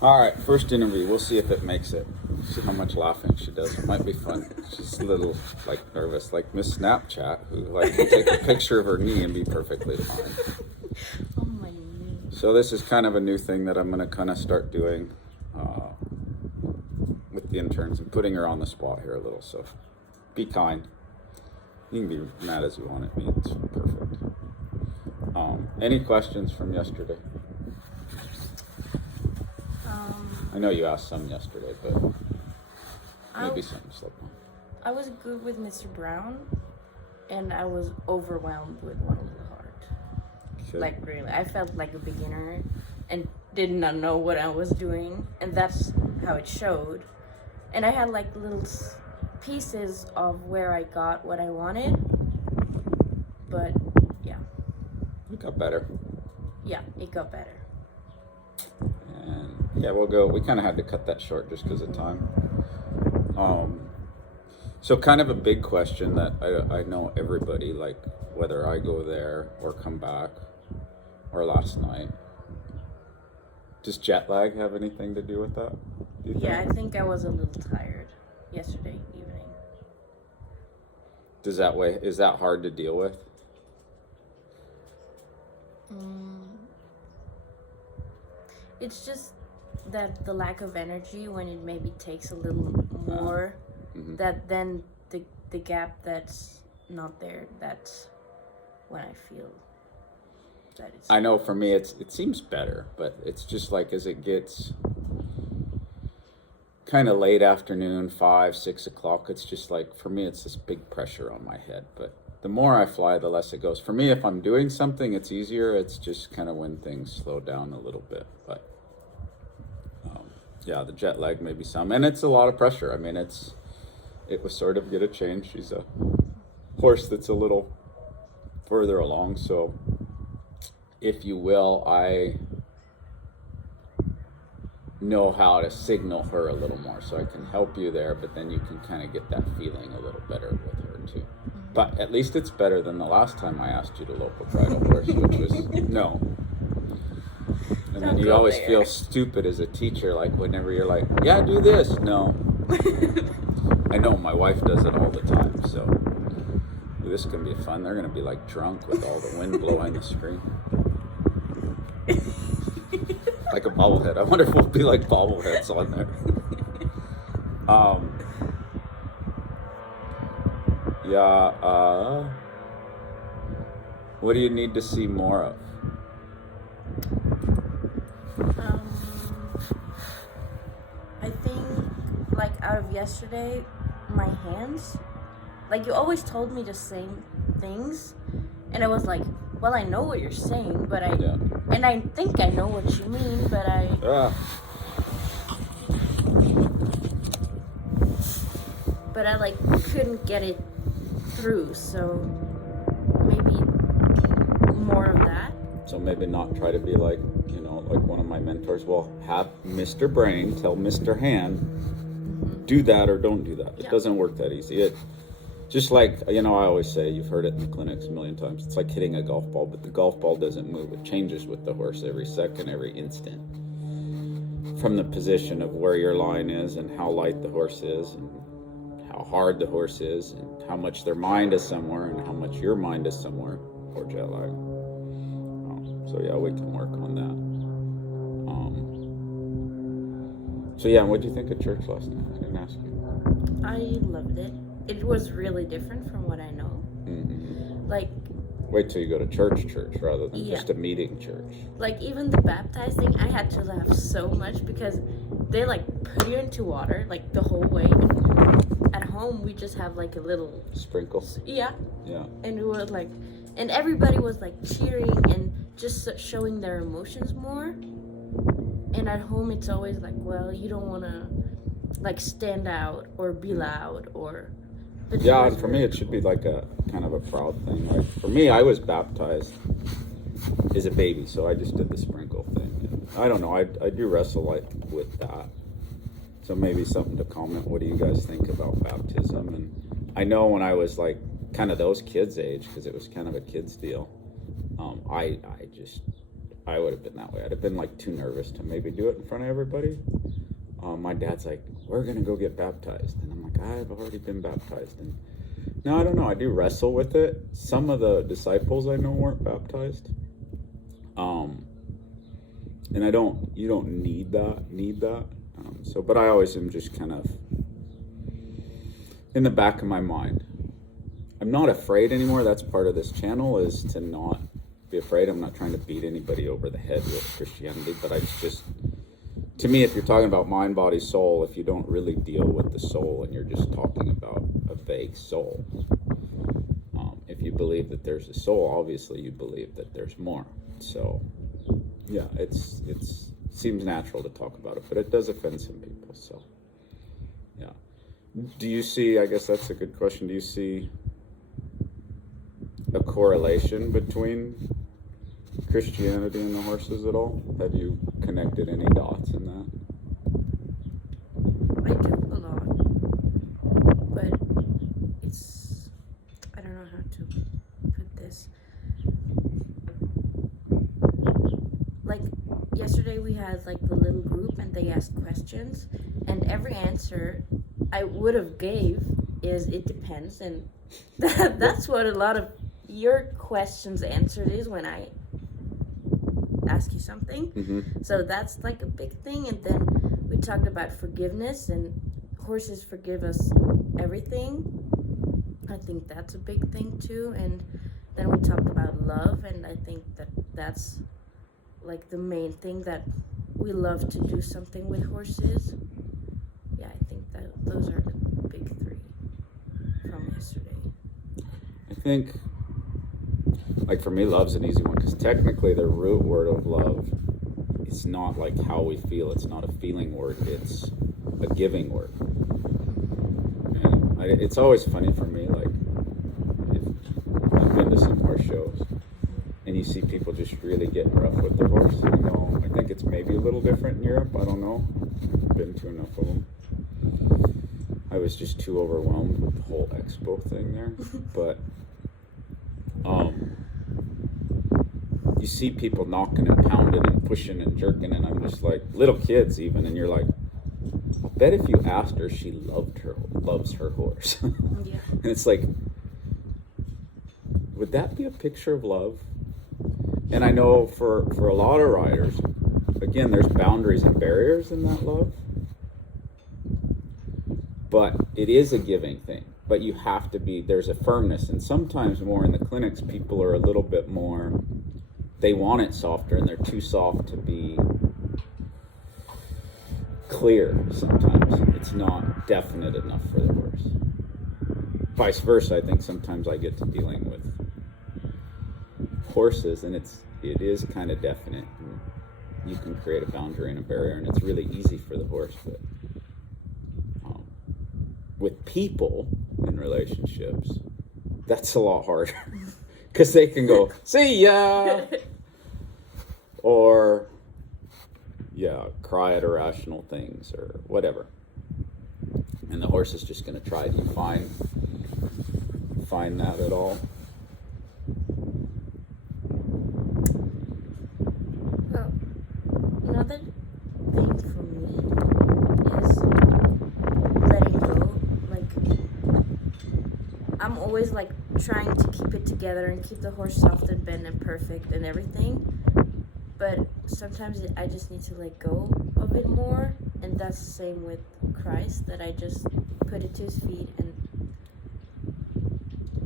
All right, first interview. We'll see if it makes it. See how much laughing she does. It might be fun. She's a little nervous, like Miss Snapchat, who can take a picture of her knee and be perfectly fine. Oh, my knee. So this is kind of a new thing that I'm going to kind of start doing with the interns and putting her on the spot here a little. So be kind. You can be mad as you want at me. It's perfect. Any questions from yesterday? I know you asked some yesterday, but maybe some slipped on. I was good with Mr. Brown, and I was overwhelmed with one of the heart. Good. Like, really, I felt like a beginner and did not know what I was doing, and that's how it showed. And I had like little pieces of where I got what I wanted, but yeah. It got better. Yeah, it got better. And yeah, we kind of had to cut that short just because of time. So kind of a big question that I know everybody, like whether I go there or come back or last night. Does jet lag have anything to do with that? Do you think? Yeah, I think I was a little tired yesterday evening. Is that hard to deal with? It's just that the lack of energy when it maybe takes a little more, that then the gap that's not there, that's when I feel that it's... I know for me it seems better, but it's just like as it gets kind of late afternoon, 5, 6 o'clock, it's just like, for me, it's this big pressure on my head. But the more I fly, the less it goes. For me, if I'm doing something, it's easier. It's just kind of when things slow down a little bit. But yeah, the jet lag maybe some, and it's a lot of pressure. I mean, it was sort of get a change. She's a horse that's a little further along. So if you will, I know how to signal her a little more, so I can help you there, but then you can kind of get that feeling a little better with her too. But at least it's better than the last time I asked you to local ride a horse, which was no. And then you always feel stupid as a teacher, like whenever you're like, yeah, do this. No. I know my wife does it all the time, so this is going to be fun. They're going to be like drunk with all the wind blowing the screen. Like a bobblehead. I wonder if we'll be like bobbleheads on there. What do you need to see more of? I think, like, out of yesterday, my hands, like, you always told me the same things, and I was like, well, I know what you're saying, but and I think I know what you mean, but but I like couldn't get it through, so maybe more of that. So maybe not try to be like, like one of my mentors will have Mr. Brain tell Mr. Hand, do that or don't do that. It doesn't work that easy. Just like, I always say, you've heard it in the clinics a million times, it's like hitting a golf ball, but the golf ball doesn't move. It changes with the horse every second, every instant. From the position of where your line is and how light the horse is and how hard the horse is and how much their mind is somewhere and how much your mind is somewhere, or jet lag. So yeah, we can work on that. So yeah, what did you think of church last night? I didn't ask you. I loved it. It was really different from what I know. Like, wait till you go to church rather than just a meeting church. Like, even the baptizing, I had to laugh so much because they like put you into water like the whole way. At home, we just have like a little sprinkle. Yeah. Yeah. And it was like, and everybody was like cheering and just showing their emotions more. And at home, it's always like, well, you don't want to like stand out or be loud or. Yeah, and for me, it should be like a kind of a proud thing. Like for me, I was baptized as a baby, so I just did the sprinkle thing. And I don't know, I do wrestle with that. So maybe something to comment. What do you guys think about baptism? And I know when I was like kind of those kids' age, because it was kind of a kids' deal, I would have been that way. I'd have been like too nervous to maybe do it in front of everybody. My dad's like, we're gonna go get baptized, and I'm like, I've already been baptized. And no, I don't know. I do wrestle with it. Some of the disciples I know weren't baptized. And you don't need that. But I always am just kind of in the back of my mind. I'm not afraid anymore. That's part of this channel, is to not be afraid. I'm not trying to beat anybody over the head with Christianity, but it's just, to me, if you're talking about mind, body, soul, if you don't really deal with the soul and you're just talking about a vague soul, if you believe that there's a soul, obviously you believe that there's more. So yeah, it's seems natural to talk about it, but it does offend some people. So yeah, do you see, I guess that's a good question, do you see a correlation between Christianity and the horses at all? Have you connected any dots in that? I do a lot, but it's, I don't know how to put this. Like yesterday we had like the little group and they asked questions, and every answer I would have gave is it depends, and that's what a lot of your questions answered is when I ask you something. Mm-hmm. So that's like a big thing. And then we talked about forgiveness, and horses forgive us everything. I think that's a big thing too. And then we talked about love, and I think that's like the main thing, that we love to do something with horses. Yeah, I think that those are the big three from yesterday. I think, like for me, love's an easy one, because technically the root word of love is not like how we feel. It's not a feeling word. It's a giving word. And it's always funny for me, like, if I've been to some horse shows and you see people just really getting rough with their horse. I think it's maybe a little different in Europe. I don't know. I've been to enough of them. I was just too overwhelmed with the whole expo thing there. But you see people knocking and pounding and pushing and jerking, and I'm just like, little kids even, and you're like, I bet if you asked her, she loves her horse. Yeah. And it's like, would that be a picture of love? And I know for a lot of riders, again, there's boundaries and barriers in that love. But it is a giving thing. But you have to be, there's a firmness. And sometimes more in the clinics, people are a little bit more, they want it softer, and they're too soft to be clear sometimes. It's not definite enough for the horse. Vice versa, I think sometimes I get to dealing with horses, and it is kind of definite. You can create a boundary and a barrier, and it's really easy for the horse. But with people in relationships, that's a lot harder, because they can go, see ya, or cry at irrational things or whatever, and the horse is just going to try. Do you find that at all? Well, another thing for me is letting go. Like, I'm always like trying to keep it together and keep the horse soft and bent and perfect and everything, but sometimes I just need to let go of it more. And that's the same with Christ, that I just put it to his feet and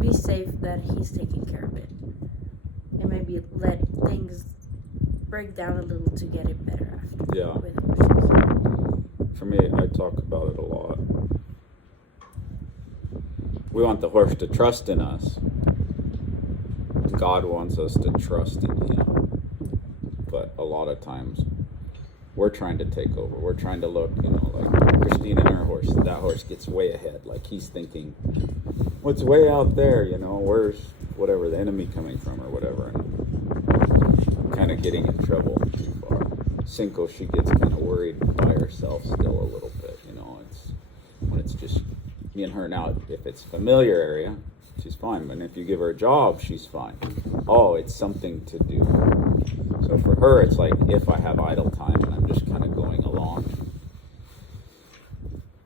be safe that he's taking care of it, and maybe let things break down a little to get it better after. Yeah. With horses. For me, I talk about it a lot. We want the horse to trust in us. God wants us to trust in him. But a lot of times, we're trying to take over. We're trying to look, like Christina and her horse. That horse gets way ahead. Like, he's thinking, what's way out there, where's whatever, the enemy coming from or whatever. And kind of getting in trouble too far. Cinco, she gets kind of worried by herself still a little bit, it's when it's just me and her. Now, if it's familiar area, she's fine. But if you give her a job, she's fine. Oh, it's something to do. So for her, it's like if I have idle time and I'm just kind of going along.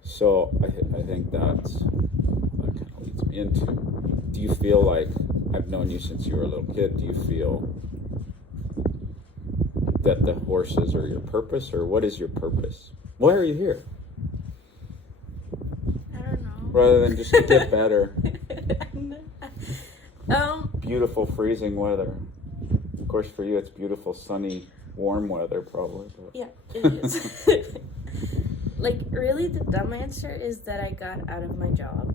So I think that kind of leads me into, do you feel like, I've known you since you were a little kid, do you feel that the horses are your purpose, or what is your purpose? Why are you here? I don't know. Rather than just to get better. Beautiful freezing weather. Of course, for you, it's beautiful, sunny, warm weather, probably. But. Yeah, it is. Like, really, the dumb answer is that I got out of my job.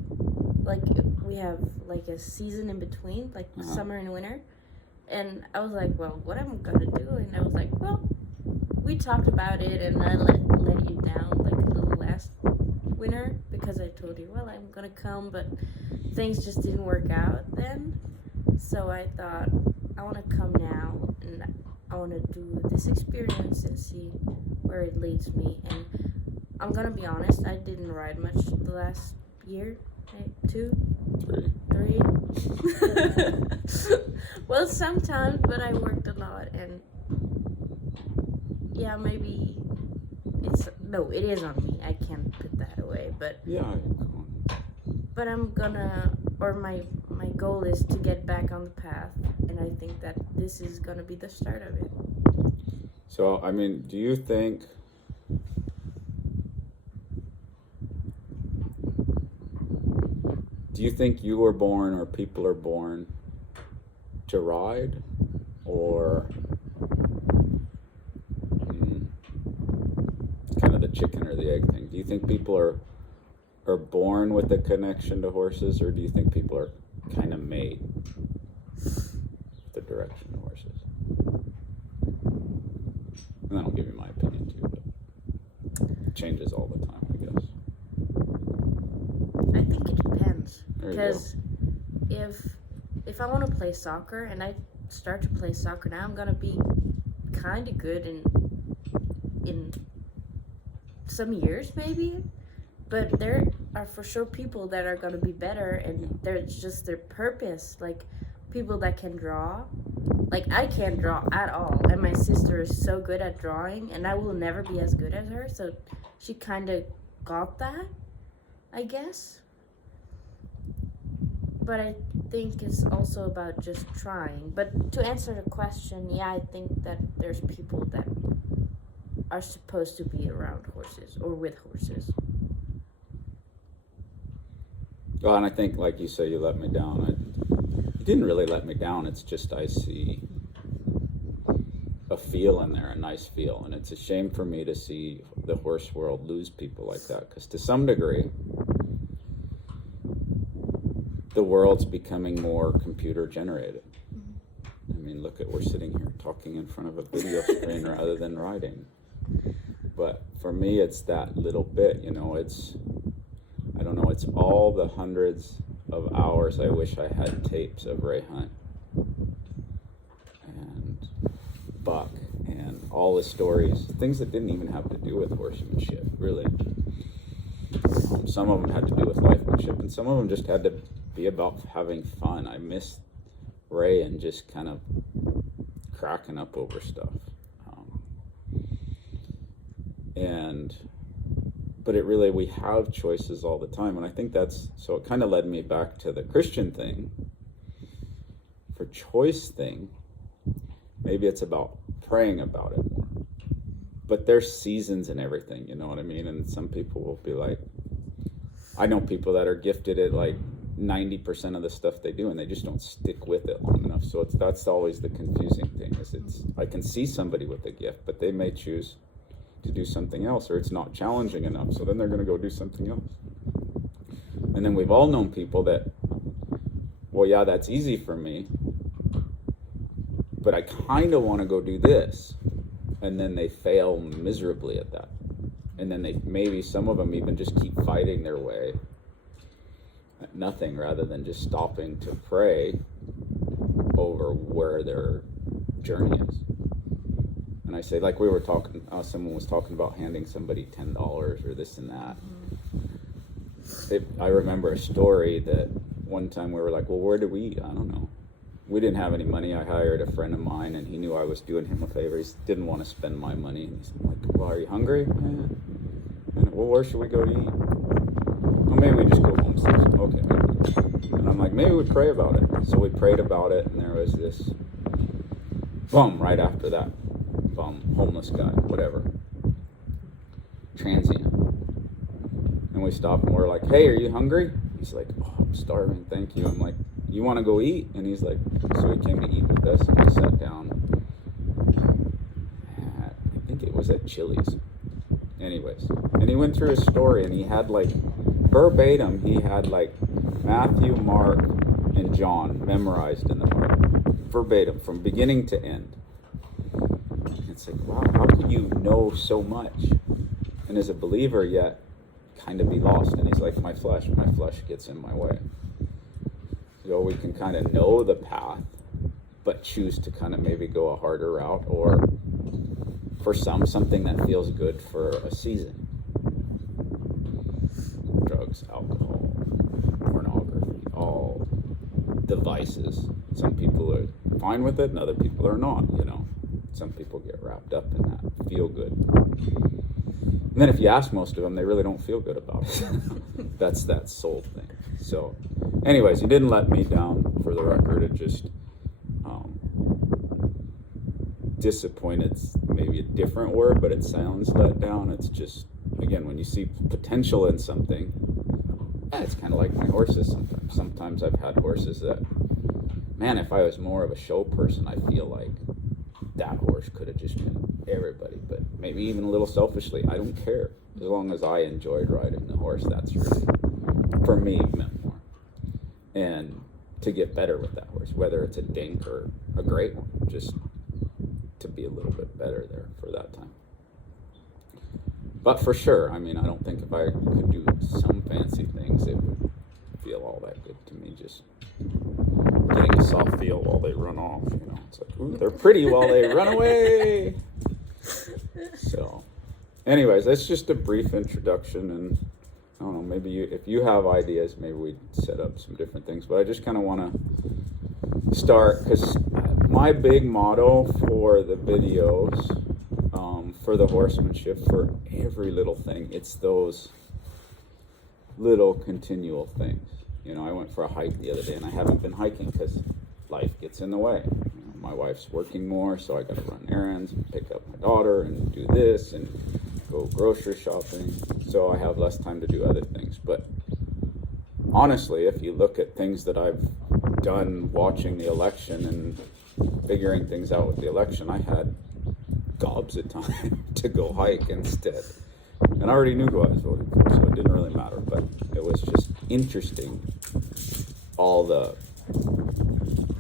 Like, we have, like, a season in between, like, summer and winter. And I was like, well, what am I going to do? And I was like, well, we talked about it, and I let you down, like, a little last winter. Because I told you, well, I'm going to come, but things just didn't work out then. So I thought, I want to come now, and I want to do this experience and see where it leads me. And I'm gonna be honest, I didn't ride much the last year, right? 2, 3. Well, sometimes, but I worked a lot, and yeah, maybe it is on me. I can't put that away, but yeah, but I'm gonna, or my goal is to get back on the path, and I think that this is gonna be the start of it. So, I mean, do you think you were born, or people are born to ride, or kind of the chicken or the egg thing? Do you think people are born with a connection to horses, or do you think people are kind of made with the direction of horses? And then I'll give you my opinion too, but it changes all the time, I guess. I think it depends, There you because if I want to play soccer and I start to play soccer now, I'm gonna be kind of good in some years maybe, but there are for sure people that are gonna be better, and there's just their purpose, like people that can draw. Like, I can't draw at all, and my sister is so good at drawing, and I will never be as good as her, so she kind of got that, I guess. But I think it's also about just trying. But to answer the question, yeah, I think that there's people that are supposed to be around horses or with horses. Well, and I think, like you say, you let me down. You didn't really let me down. It's just I see a feel in there, a nice feel. And it's a shame for me to see the horse world lose people like that. Because to some degree, the world's becoming more computer generated. I mean, look we're sitting here talking in front of a video screen rather than riding. But for me, it's that little bit, it's all the hundreds of hours I wish I had tapes of Ray Hunt and Buck and all the stories, things that didn't even have to do with horsemanship, really. Some of them had to do with lifemanship, and some of them just had to be about having fun. I miss Ray and just kind of cracking up over stuff. But it really, we have choices all the time. And I think so it kind of led me back to the Christian thing. For choice thing, maybe it's about praying about it more. But there's seasons and everything, you know what I mean? And some people will be like, I know people that are gifted at like 90% of the stuff they do, and they just don't stick with it long enough. So that's always the confusing thing, is I can see somebody with a gift, but they may choose to do something else, or it's not challenging enough, so then they're going to go do something else. And then we've all known people that, well, yeah, that's easy for me, but I kind of want to go do this, and then they fail miserably at that. And then maybe some of them even just keep fighting their way at nothing, rather than just stopping to pray over where their journey is. And I say, like we were talking, someone was talking about handing somebody $10 or this and that. I remember a story that one time we were like, well, where did we eat? I don't know. We didn't have any money. I hired a friend of mine, and he knew I was doing him a favor. He didn't want to spend my money. And he's like, well, are you hungry? Yeah. And, well, where should we go to eat? Well, maybe we just go home. So, okay. And I'm like, maybe we pray about it. So we prayed about it, and there was this bum right after that. Bum, homeless guy, whatever. Transient. And we stopped, and we're like, hey, are you hungry? He's like, oh, I'm starving, thank you. I'm like, you want to go eat? And he's like, so he came to eat with us, and we sat down at, I think it was at Chili's. Anyways, and he went through his story, and he had like, verbatim, he had like Matthew, Mark, and John memorized in the Bible. Verbatim, from beginning to end. It's like, wow, how could you know so much? And as a believer, yet kind of be lost. And he's like, my flesh gets in my way. So we can kind of know the path, but choose to kind of maybe go a harder route, or for some, something that feels good for a season. Drugs, alcohol, pornography, all the vices. Some people are fine with it and other people are not, you know. Some people get wrapped up in that, feel good. And then if you ask most of them, they really don't feel good about it. That's that soul thing. So anyways, he didn't let me down, for the record. It just disappointed's maybe a different word, but it sounds let down. It's just, again, when you see potential in something, it's kind of like my horses sometimes. Sometimes I've had horses that, man, if I was more of a show person, I feel like that horse could have just been everybody. But maybe even a little selfishly, I don't care. As long as I enjoyed riding the horse, that's really, for me, meant more. And to get better with that horse, whether it's a dink or a great one, just to be a little bit better there for that time. But for sure, I mean, I don't think if I could do some fancy things, it would feel all that good to me. Just getting a soft feel while they run off, you know. It's like, ooh, they're pretty while they run away. So, anyways, that's just a brief introduction, and I don't know, maybe if you have ideas, maybe we'd set up some different things. But I just kind of want to start, because my big motto for the videos, for the horsemanship, for every little thing, it's those little continual things. You know, I went for a hike the other day, and I haven't been hiking because life gets in the way. You know, my wife's working more, so I got to run errands and pick up my daughter and do this and go grocery shopping. So I have less time to do other things. But honestly, if you look at things that I've done watching the election and figuring things out with the election, I had gobs of time to go hike instead. And I already knew who I was voting for, so it didn't really matter. But it was just interesting, all the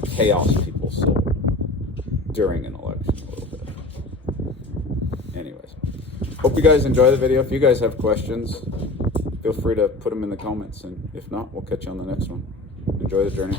chaos people saw during an election a little bit. Anyways, hope you guys enjoy the video. If you guys have questions, feel free to put them in the comments. And if not, we'll catch you on the next one. Enjoy the journey.